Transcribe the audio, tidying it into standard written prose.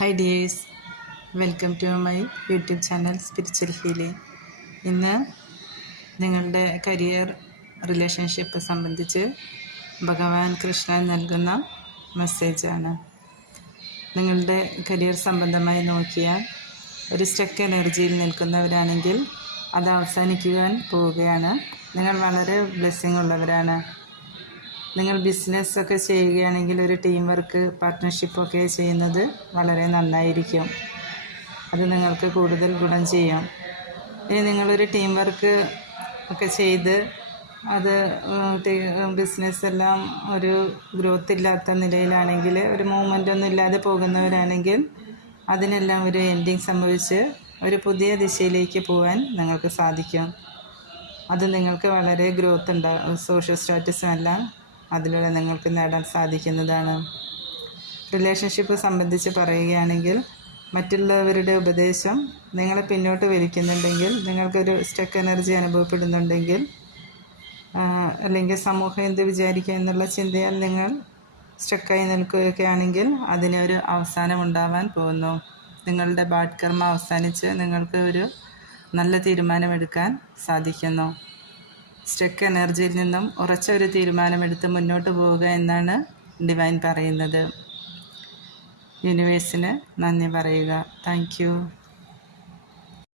Hi dears, welcome to my YouTube channel Spiritual Healing. ഇന്ന് നിങ്ങളുടെ career relationship സംബന്ധിച്ച് ഭഗവാൻ കൃഷ്ണൻ നൽകുന്ന മെസ്സേജാണ്. നിങ്ങളുടെ കരിയർ സംബന്ധമായി നോക്കിയാൽ ഒരു സ്റ്റക്ക് എനർജിയിൽ നിൽക്കുന്നവരാണെങ്കിൽ അത് അവസാനിക്കുവാൻ പോവുകയാണ്. നിങ്ങൾ വളരെ ബ്ലെസ്സിങ് ഉള്ളവരാണ്. നിങ്ങൾ ബിസിനസ്സൊക്കെ ചെയ്യുകയാണെങ്കിൽ ഒരു ടീം വർക്ക് പാർട്ട്ണർഷിപ്പൊക്കെ ചെയ്യുന്നത് വളരെ നന്നായിരിക്കും. അത് നിങ്ങൾക്ക് കൂടുതൽ ഗുണം ചെയ്യും. ഇനി നിങ്ങളൊരു ടീം വർക്ക് ഒക്കെ ചെയ്ത് അത് ബിസിനസ്സെല്ലാം ഒരു ഗ്രോത്ത് ഇല്ലാത്ത നിലയിലാണെങ്കിൽ, ഒരു മൂവ്മെൻ്റ് ഒന്നും ഇല്ലാതെ പോകുന്നവരാണെങ്കിൽ അതിനെല്ലാം ഒരു എൻഡിങ് സംഭവിച്ച് ഒരു പുതിയ ദിശയിലേക്ക് പോകാൻ നിങ്ങൾക്ക് സാധിക്കും. അത് നിങ്ങൾക്ക് വളരെ ഗ്രോത്ത് ഉണ്ടാകും. സോഷ്യൽ സ്റ്റാറ്റസും എല്ലാം അതിലൂടെ നിങ്ങൾക്ക് നേടാൻ സാധിക്കുന്നതാണ്. റിലേഷൻഷിപ്പ് സംബന്ധിച്ച് പറയുകയാണെങ്കിൽ, മറ്റുള്ളവരുടെ ഉപദേശം നിങ്ങളെ പിന്നോട്ട് വലിക്കുന്നുണ്ടെങ്കിൽ, നിങ്ങൾക്കൊരു സ്റ്റക്ക് എനർജി അനുഭവപ്പെടുന്നുണ്ടെങ്കിൽ, അല്ലെങ്കിൽ സമൂഹം എന്ത് വിചാരിക്കുക എന്നുള്ള ചിന്തയാൽ നിങ്ങൾ സ്റ്റക്കായി നിൽക്കുകയാണെങ്കിൽ അതിനൊരു അവസാനം ഉണ്ടാവാൻ പോകുന്നു. നിങ്ങളുടെ ബാഡ് കർമ്മ അവസാനിച്ച് നിങ്ങൾക്ക് ഒരു നല്ല തീരുമാനമെടുക്കാൻ സാധിക്കുന്നു. സ്റ്റക്ക് എനർജിയിൽ നിന്നും ഉറച്ച ഒരു തീരുമാനമെടുത്ത് മുന്നോട്ട് പോവുക എന്നാണ് ഡിവൈൻ പറയുന്നത്. യൂണിവേഴ്സിന് നന്ദി പറയുക. Thank you.